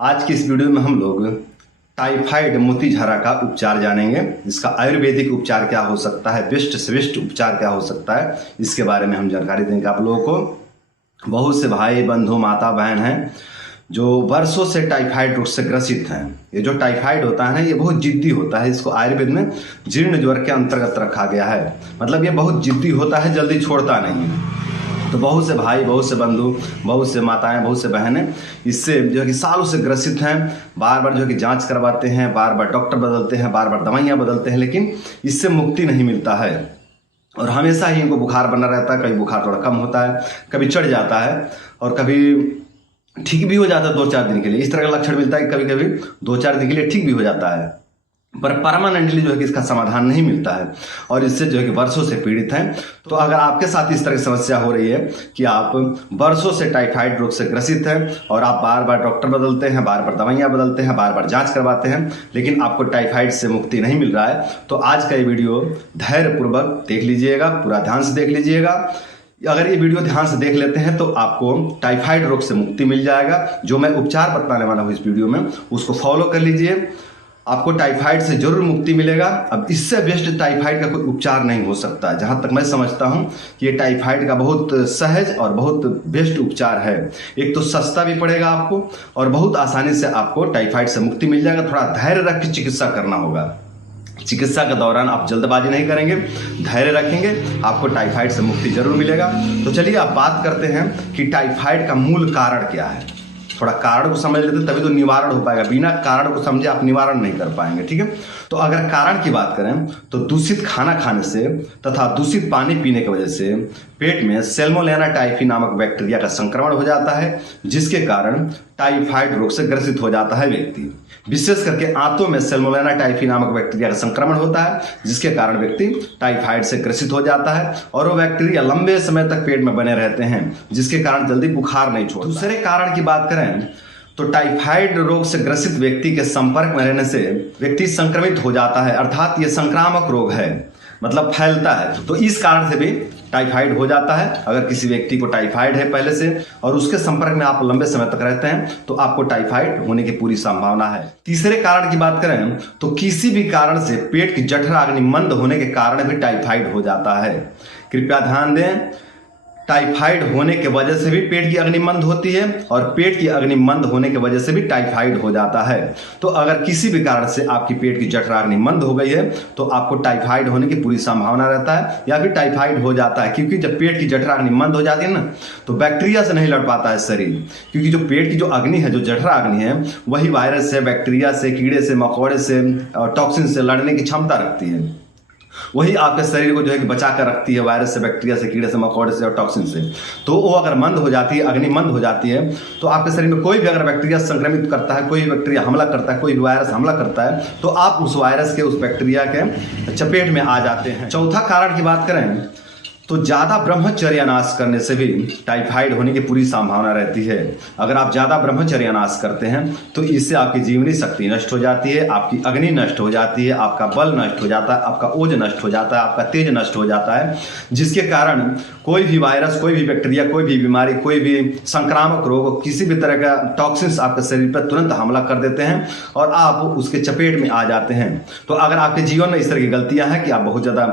आज की इस वीडियो में हम लोग टाइफाइड मोतीझरा का उपचार जानेंगे। इसका आयुर्वेदिक उपचार क्या हो सकता है, बेस्ट से बेस्ट उपचार क्या हो सकता है, इसके बारे में हम जानकारी देंगे आप लोगों को। बहुत से भाई बंधु माता बहन हैं जो वर्षों से टाइफाइड रोग से ग्रसित हैं। ये जो टाइफाइड होता है ना, ये बहुत जिद्दी होता है। इसको आयुर्वेद में जीर्ण ज्वर के अंतर्गत रखा गया है। मतलब ये बहुत जिद्दी होता है, जल्दी छोड़ता नहीं है। तो बहुत से भाई, बहुत से बंधु, बहुत से माताएं, बहुत से बहनें इससे जो है कि सालों से ग्रसित हैं। बार बार जो है कि जांच करवाते हैं, बार बार डॉक्टर बदलते हैं, बार बार दवाइयाँ बदलते हैं, लेकिन इससे मुक्ति नहीं मिलता है। और हमेशा ही इनको बुखार बना रहता है। कभी बुखार थोड़ा कम होता है, कभी चढ़ जाता है और कभी ठीक भी हो जाता है 2-4 दिन के लिए। इस तरह का लक्षण मिलता है कि कभी कभी 2-4 दिन के लिए ठीक भी हो जाता है, पर परमानेंटली जो है कि इसका समाधान नहीं मिलता है और इससे जो है कि वर्षों से पीड़ित हैं। तो अगर आपके साथ इस तरह की समस्या हो रही है कि आप वर्षों से टाइफाइड रोग से ग्रसित हैं और आप बार बार डॉक्टर बदलते हैं, बार बार दवाइयाँ बदलते हैं, बार बार जांच करवाते हैं, लेकिन आपको टाइफाइड से मुक्ति नहीं मिल रहा है, तो आज का ये वीडियो धैर्यपूर्वक देख लीजिएगा, पूरा ध्यान से देख लीजिएगा। अगर ये वीडियो ध्यान से देख लेते हैं तो आपको टाइफाइड रोग से मुक्ति मिल जाएगा। जो मैं उपचार बताने वाला हूँ इस वीडियो में, उसको फॉलो कर लीजिए, आपको टाइफाइड से जरूर मुक्ति मिलेगा। अब इससे बेस्ट टाइफाइड का कोई उपचार नहीं हो सकता। जहां तक मैं समझता हूं कि ये टाइफाइड का बहुत सहज और बहुत बेस्ट उपचार है। एक तो सस्ता भी पड़ेगा आपको और बहुत आसानी से आपको टाइफाइड से मुक्ति मिल जाएगा। थोड़ा धैर्य रख के चिकित्सा करना होगा। चिकित्सा के दौरान आप जल्दबाजी नहीं करेंगे, धैर्य रखेंगे, आपको टाइफाइड से मुक्ति जरूर मिलेगा। तो चलिए आप बात करते हैं कि टाइफाइड का मूल कारण क्या है। थोड़ा कारण को समझ लेते तभी तो निवारण हो पाएगा। बिना कारण को समझे आप निवारण नहीं कर पाएंगे, ठीक है। तो अगर कारण की बात करें तो दूषित खाना खाने से तथा दूषित पानी पीने की वजह से पेट में सैल्मोनेला टाइफी नामक बैक्टीरिया का संक्रमण हो जाता है, जिसके कारण टाइफाइड रोग से ग्रसित हो जाता है व्यक्ति। विशेष करके आंतों में सैल्मोनेला टाइफी नामक बैक्टीरिया का संक्रमण होता है, जिसके कारण व्यक्ति टाइफाइड से ग्रसित हो जाता है और वो बैक्टीरिया लंबे समय तक पेट में बने रहते हैं, जिसके कारण जल्दी बुखार नहीं छोड़ता। दूसरे कारण की बात करें तो टाइफाइड रोग से ग्रसित व्यक्ति के संपर्क में रहने से व्यक्ति संक्रमित हो जाता है, अर्थात ये संक्रामक रोग है, मतलब फैलता है। तो इस कारण से भी टाइफाइड हो जाता है। अगर किसी व्यक्ति को टाइफाइड है पहले से और उसके संपर्क में आप लंबे समय तक रहते हैं तो आपको टाइफाइड होने की पूरी संभावना है। तीसरे कारण की बात करें तो किसी भी कारण से पेट की जठराग्नि मंद होने के कारण भी टाइफाइड हो जाता है। कृपया ध्यान दें, टाइफाइड होने के वजह से भी पेट की अग्नि मंद होती है और पेट की अग्नि मंद होने की वजह से भी टाइफाइड हो जाता है। तो अगर किसी भी कारण से आपकी पेट की जठराग्नि मंद हो गई है तो आपको टाइफाइड होने की पूरी संभावना रहता है या फिर टाइफाइड हो जाता है। क्योंकि जब पेट की जठराग्नि मंद हो जाती है ना, तो बैक्टीरिया से नहीं लड़ पाता है शरीर। क्योंकि जो पेट की जो अग्नि है, जो जठराग्नि है, वही वायरस से, बैक्टीरिया से, कीड़े से, मकोड़े से और टॉक्सिन से लड़ने की क्षमता रखती है। वही आपके शरीर को जो है कि बचा कर रखती है वायरस से, बैक्टीरिया से, कीड़े से, मकोड़े से और टॉक्सिन से। तो वो अगर मंद हो जाती है, अग्नि मंद हो जाती है, तो आपके शरीर में कोई भी अगर बैक्टीरिया संक्रमित करता है, कोई बैक्टीरिया हमला करता है, कोई भी वायरस हमला करता है, तो आप उस वायरस के, उस बैक्टीरिया के चपेट में आ जाते हैं। चौथा कारण की बात करें तो ज़्यादा ब्रह्मचर्य नाश करने से भी टाइफाइड होने की पूरी संभावना रहती है। अगर आप ज़्यादा ब्रह्मचर्य नाश करते हैं तो इससे आपकी जीवनी शक्ति नष्ट हो जाती है, आपकी अग्नि नष्ट हो जाती है, आपका बल नष्ट हो जाता है, आपका ओज नष्ट हो जाता है, आपका तेज नष्ट हो जाता है, जिसके कारण कोई भी वायरस, कोई भी बैक्टीरिया, कोई भी बीमारी, कोई भी संक्रामक रोग, किसी भी तरह का टॉक्सिन्स आपके शरीर पर तुरंत हमला कर देते हैं और आप उसके चपेट में आ जाते हैं। तो अगर आपके जीवन में इस तरह की गलतियां हैं कि आप बहुत ज़्यादा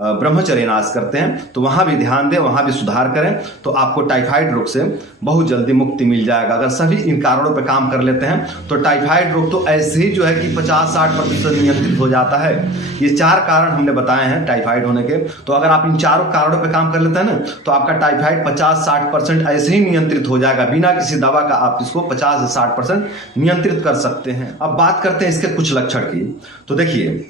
ब्रह्मचर्य नाश करते हैं तो वहां भी ध्यान दें, वहां भी सुधार करें, तो आपको टाइफाइड रोग से बहुत जल्दी मुक्ति मिल जाएगा। अगर सभी इन कारणों पर काम कर लेते हैं तो टाइफाइड रोग तो ऐसे ही जो है कि 50-60% नियंत्रित हो जाता है। ये 4 कारण हमने बताए हैं टाइफाइड होने के। तो अगर आप इन चारों कारणों पर काम कर लेते हैं ना, तो आपका टाइफाइड 50-60% ऐसे ही नियंत्रित हो जाएगा। बिना किसी दवा का आप इसको 50 से 60% नियंत्रित कर सकते हैं। अब बात करते हैं इसके कुछ लक्षण की। तो देखिए,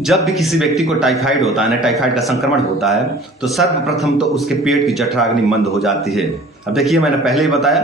जब भी किसी व्यक्ति को टाइफाइड होता है ना, टाइफाइड का संक्रमण होता है, तो सर्वप्रथम तो उसके पेट की जठराग्नि मंद हो जाती है। अब देखिए, मैंने पहले ही बताया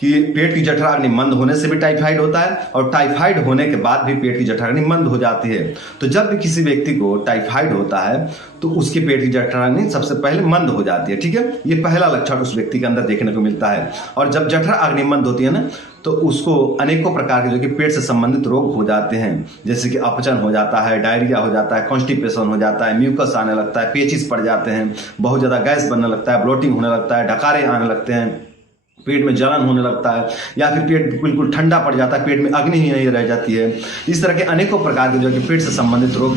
कि पेट की जठराग्नि मंद होने से भी टाइफाइड होता है और टाइफाइड होने के बाद भी पेट की जठराग्नि मंद हो जाती है। तो जब भी किसी व्यक्ति को टाइफाइड होता है तो उसकी पेट की जठराग्नि सबसे पहले मंद हो जाती है, ठीक है। ये पहला लक्षण उस व्यक्ति के अंदर देखने को मिलता है। और जब जठराग्नि मंद होती है ना, तो उसको अनेकों प्रकार के जो कि पेट से संबंधित रोग हो जाते हैं, जैसे कि अपचन हो जाता है, डायरिया हो जाता है, कॉन्स्टिपेशन हो जाता है, म्यूकस आने लगता है, पेचिस पड़ जाते हैं, बहुत ज़्यादा गैस बनने लगता है, ब्लोटिंग होने लगता है, डकारे आने लगते हैं, पेट में जलन होने लगता है, या फिर पेट बिल्कुल ठंडा पड़ जाता है, पेट में अग्नि ही नहीं रह जाती है। इस तरह के अनेकों प्रकार के जो कि पेट से संबंधित रोग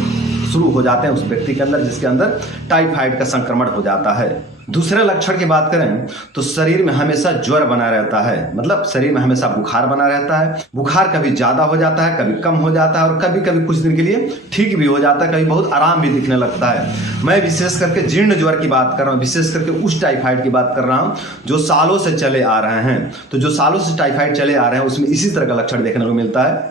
शुरू हो जाते हैं उस व्यक्ति के अंदर, जिसके अंदर टाइफाइड का संक्रमण हो जाता है। दूसरे लक्षण की बात करें तो शरीर में हमेशा ज्वर बना रहता है, मतलब शरीर में हमेशा बुखार बना रहता है। बुखार कभी ज्यादा हो जाता है, कभी कम हो जाता है, और कभी कभी कुछ दिन के लिए ठीक भी हो जाता है, कभी बहुत आराम भी दिखने लगता है। मैं विशेष करके जीर्ण ज्वर की बात कर रहा हूँ, विशेष करके उस टाइफाइड की बात कर रहा हूँ जो सालों से चले आ रहे हैं। तो जो सालों से टाइफाइड चले आ रहे हैं उसमें इसी तरह का लक्षण देखने को मिलता है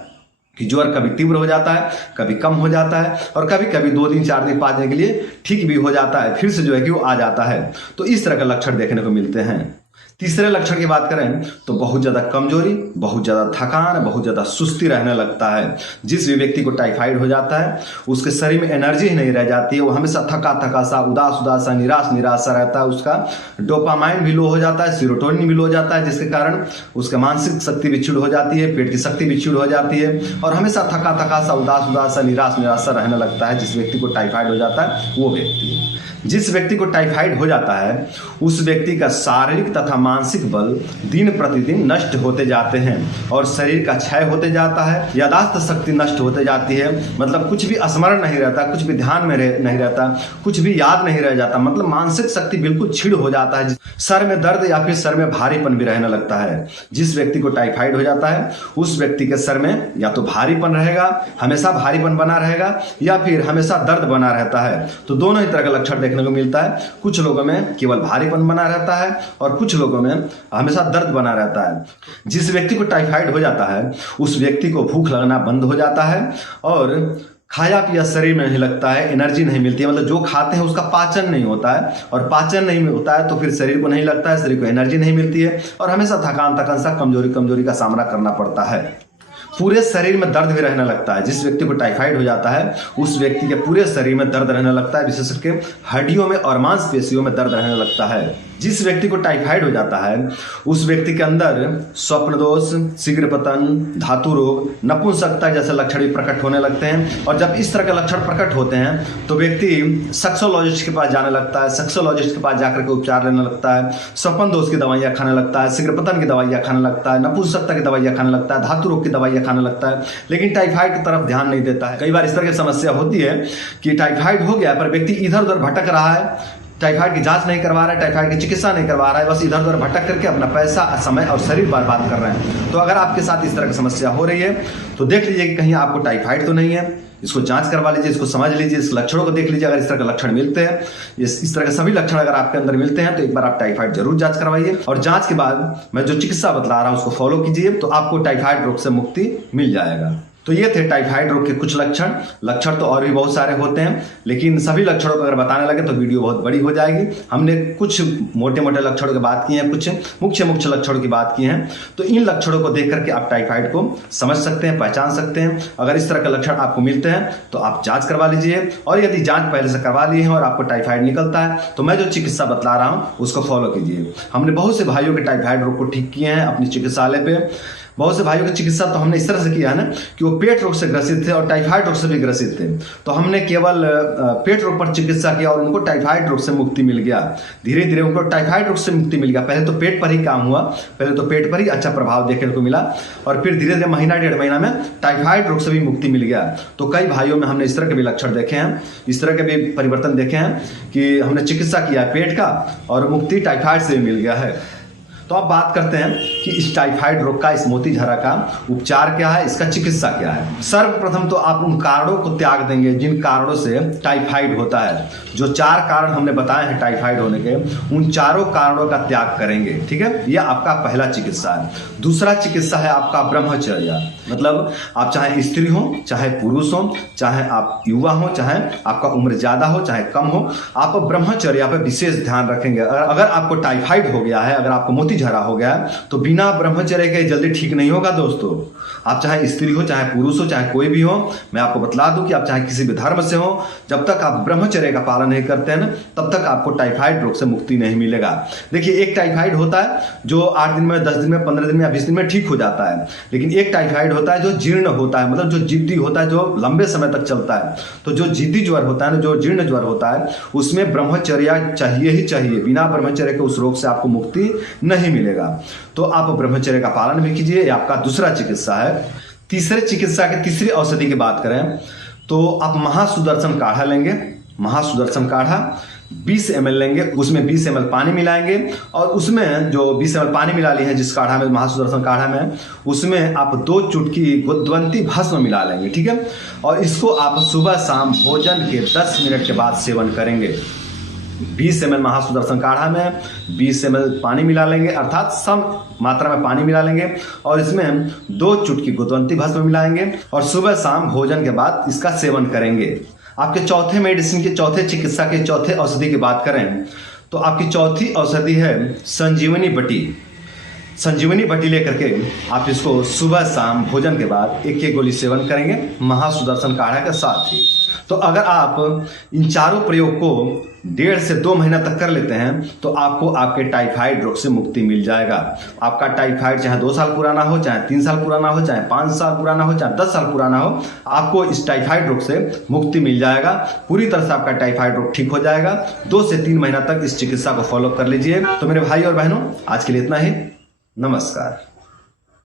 कि ज्वर कभी तीव्र हो जाता है, कभी कम हो जाता है, और कभी कभी 2 दिन 4 दिन 5 दिन के लिए ठीक भी हो जाता है, फिर से जो है कि वो आ जाता है। तो इस तरह का लक्षण देखने को मिलते हैं। तीसरे लक्षण की बात करें तो बहुत ज़्यादा कमजोरी, बहुत ज़्यादा थकान, बहुत ज़्यादा सुस्ती रहने लगता है। जिस भी व्यक्ति को टाइफाइड हो जाता है उसके शरीर में एनर्जी ही नहीं रह जाती है, वो हमेशा थका थका सा, उदास उदास सा, निराश निराश सा रहता है। उसका डोपामाइन भी लो हो जाता है, सीरोटोनिन भी लो हो जाता है, जिसके कारण उसका मानसिक शक्ति भी क्षीण हो जाती है, पेट की शक्ति भी क्षीण हो जाती है, और हमेशा थका थका सा, उदास उदास सा, निराश निराश सा रहने लगता है। जिस व्यक्ति को टाइफाइड हो जाता है वो व्यक्ति, जिस व्यक्ति को टाइफाइड हो जाता है उस व्यक्ति का शारीरिक तथा मानसिक बल दिन प्रतिदिन नष्ट होते जाते हैं, और शरीर का क्षय होते जाता है, यादाश्त शक्ति नष्ट होते जाती है, मतलब कुछ भी स्मरण नहीं रहता, कुछ भी ध्यान में नहीं रहता, कुछ भी याद नहीं रह जाता, मतलब मानसिक शक्ति बिल्कुल क्षीण हो जाता है। सर में दर्द या फिर सर में भारीपन भी रहने लगता है। जिस व्यक्ति को टाइफाइड हो जाता है उस व्यक्ति के सर में या तो भारीपन रहेगा, हमेशा भारीपन बना रहेगा, या फिर हमेशा दर्द बना रहता है। तो दोनों ही तरह का लक्षण देखने को मिलता है। कुछ लोगों में केवल भारीपन बना रहता है और कुछ लोगों में हमेशा दर्द बना रहता है। जिस व्यक्ति को टाइफाइड हो जाता है उस व्यक्ति को भूख लगना बंद हो जाता है, और खाया पिया शरीर में नहीं लगता है, एनर्जी नहीं मिलती है, मतलब जो खाते हैं उसका पाचन नहीं होता है, और पाचन नहीं होता है तो फिर शरीर को नहीं लगता है, शरीर को एनर्जी नहीं मिलती है, और हमेशा थकान थकान सा, कमजोरी का सामना करना पड़ता है। पूरे शरीर में दर्द भी रहने लगता है। जिस व्यक्ति को टाइफाइड हो जाता है उस व्यक्ति के पूरे शरीर में दर्द रहने लगता है, विशेष करके हड्डियों में और मांसपेशियों में दर्द रहने लगता है। जिस व्यक्ति को टाइफाइड हो जाता है उस व्यक्ति के अंदर स्वप्न दोष, शीघ्र पतन, धातु रोग, नपुंसकता जैसे लक्षण भी प्रकट होने लगते हैं। और जब इस तरह के लक्षण प्रकट होते हैं तो व्यक्ति सेक्सोलॉजिस्ट के पास जाने लगता है, सेक्सोलॉजिस्ट के पास जाकर के उपचार लेने लगता है, स्वप्न दोष की दवाइयाँ खाने लगता है, शीघ्र पतन की दवाइयाँ खाने लगता है, नपुंसकता की दवाइयाँ खाने लगता है, धातु रोग की दवाइयाँ खाने लगता है, लेकिन टाइफाइड की तरफ ध्यान नहीं देता है। कई बार इस तरह की समस्या होती है कि टाइफाइड हो गया पर व्यक्ति इधर उधर भटक रहा है, टाइफाइड की जांच नहीं करवा रहा है, टाइफाइड की चिकित्सा नहीं करवा रहा है, बस इधर उधर भटक करके अपना पैसा, समय और शरीर बर्बाद कर रहे हैं। तो अगर आपके साथ इस तरह की समस्या हो रही है तो देख लीजिए कि कहीं आपको टाइफाइड तो नहीं है, इसको जांच करवा लीजिए, इसको समझ लीजिए, इस लक्षणों को देख लीजिए। अगर इस तरह के लक्षण मिलते हैं, इस तरह के सभी लक्षण अगर आपके अंदर मिलते हैं तो एक बार आप टाइफाइड जरूर जांच करवाइए, और जांच के बाद मैं जो चिकित्सा बतला रहा हूं उसको फॉलो कीजिए, तो आपको टाइफाइड रोग से मुक्ति मिल जाएगा। तो ये थे टाइफाइड रोग के कुछ लक्षण तो और भी बहुत सारे होते हैं, लेकिन सभी लक्षणों को अगर बताने लगे तो वीडियो बहुत बड़ी हो जाएगी। हमने कुछ मोटे मोटे लक्षणों की बात की हैं, कुछ मुख्य लक्षणों की बात की हैं। तो इन लक्षणों को देख करके आप टाइफाइड को समझ सकते हैं, पहचान सकते हैं। अगर इस तरह के लक्षण आपको मिलते हैं तो आप जांच करवा लीजिए, और यदि जांच पहले से करवा लिए हैं और आपको टाइफाइड निकलता है तो मैं जो चिकित्सा बतला रहा हूँ उसको फॉलो कीजिए। हमने बहुत से भाइयों के टाइफाइड रोग को ठीक किए हैं अपनी चिकित्सालय पे। बहुत से भाइयों की चिकित्सा तो हमने इस तरह से किया है ना कि वो पेट रोग से ग्रसित थे और टाइफाइड रोग से भी ग्रसित थे, तो हमने केवल पेट रोग पर चिकित्सा किया और उनको टाइफाइड रोग से मुक्ति मिल गया। धीरे धीरे उनको टाइफाइड रोग से मुक्ति मिल गया। पहले तो पेट पर ही काम हुआ, पहले तो पेट पर ही अच्छा प्रभाव देखने को मिला, और फिर धीरे धीरे महीना 1.5 महीना में टाइफाइड रोग से भी मुक्ति मिल गया। तो कई भाइयों में हमने इस तरह के भी लक्षण देखे हैं, इस तरह के भी परिवर्तन देखे हैं कि हमने चिकित्सा किया है पेट का और मुक्ति टाइफाइड से भी मिल गया है। तो अब बात करते हैं कि इस टाइफाइड रोग का, इस मोतीझरा का उपचार क्या है, इसका चिकित्सा क्या है। सर्वप्रथम तो आप उन कारणों को त्याग देंगे जिन कारणों से टाइफाइड होता है। जो 4 कारण हमने बताए हैं टाइफाइड होने के, उन चारों कारणों का त्याग करेंगे, ठीक है। यह आपका पहला चिकित्सा है। दूसरा चिकित्सा है आपका ब्रह्मचर्य, मतलब आप चाहे स्त्री हो, चाहे पुरुष हो, चाहे आप युवा हो, चाहे आपका उम्र ज्यादा हो, चाहे कम हो, आप ब्रह्मचर्य पर विशेष ध्यान रखेंगे। अगर आपको टाइफाइड हो गया है, अगर आपको मोतीझरा हो गया तो बिना ब्रह्मचर्य के जल्दी ठीक नहीं होगा दोस्तों। आप चाहे स्त्री हो, चाहे पुरुष हो, चाहे कोई भी हो, मैं आपको बतला दूं कि आप चाहे किसी भी धर्म से हो, जब तक आप ब्रह्मचर्य का पालन नहीं करते हैं ना तब तक आपको टाइफाइड रोग से मुक्ति नहीं मिलेगा। देखिए, एक टाइफाइड होता है जो 8 दिन में, 10 दिन में, 15 दिन में या 20 दिन में ठीक हो जाता है, लेकिन एक टाइफाइड होता है जो जीर्ण होता है, मतलब जो जिद्दी होता है, जो लंबे समय तक चलता है। तो जो जिद्दी ज्वर होता है ना, जो जीर्ण ज्वर होता है, उसमें ब्रह्मचर्य चाहिए ही चाहिए। बिना ब्रह्मचर्य के उस रोग से आपको मुक्ति नहीं नहीं मिलेगा। तो आप ब्रह्मचर्य का पालन भी कीजिए। ये आपका दूसरा चिकित्सा है। तीसरे चिकित्सा की तीसरी औषधि की बात करें तो आप महासुदर्शन काढ़ा लेंगे। महासुदर्शन काढ़ा 20 ml लेंगे, उसमें 20 ml पानी मिलाएंगे और उसमें जो 20 ml पानी मिला ली है जिस काढ़ा में, महासुदर्शन काढ़ा में, उसमें आप 2 चुटकी गुदवंती भस्म मिला लेंगे, ठीक है। और इसको आप सुबह शाम भोजन के 10 मिनट के बाद सेवन करेंगे। 20 ml महासुदर्शन काढ़ा में 20 ml पानी मिला लेंगे, अर्थात सम मात्रा में पानी मिला लेंगे और इसमें 2 चुटकी गुदवंती भस्म मिलाएंगे और सुबह शाम भोजन के बाद इसका सेवन करेंगे। आपके चौथे मेडिसिन के चौथे चिकित्सा के चौथे औषधि की बात करें तो आपकी चौथी औषधि है संजीवनी बटी। संजीवनी बटी लेकर के आप इसको सुबह शाम भोजन के बाद 1-1 गोली सेवन करेंगे महासुदर्शन काढ़ा के साथ ही। तो अगर आप इन चारों प्रयोग को 1.5 से 2 महीना तक कर लेते हैं तो आपको आपके टाइफाइड रोग से मुक्ति मिल जाएगा। आपका टाइफाइड चाहे 2 साल पुराना हो, चाहे 3 साल पुराना हो, चाहे 5 साल पुराना हो, चाहे 10 साल पुराना हो, आपको इस टाइफाइड रोग से मुक्ति मिल जाएगा। पूरी तरह से आपका टाइफाइड रोग ठीक हो जाएगा। 2 से 3 महीना तक इस चिकित्सा को फॉलो कर लीजिए। तो मेरे भाई और बहनों, आज के लिए इतना ही। नमस्कार।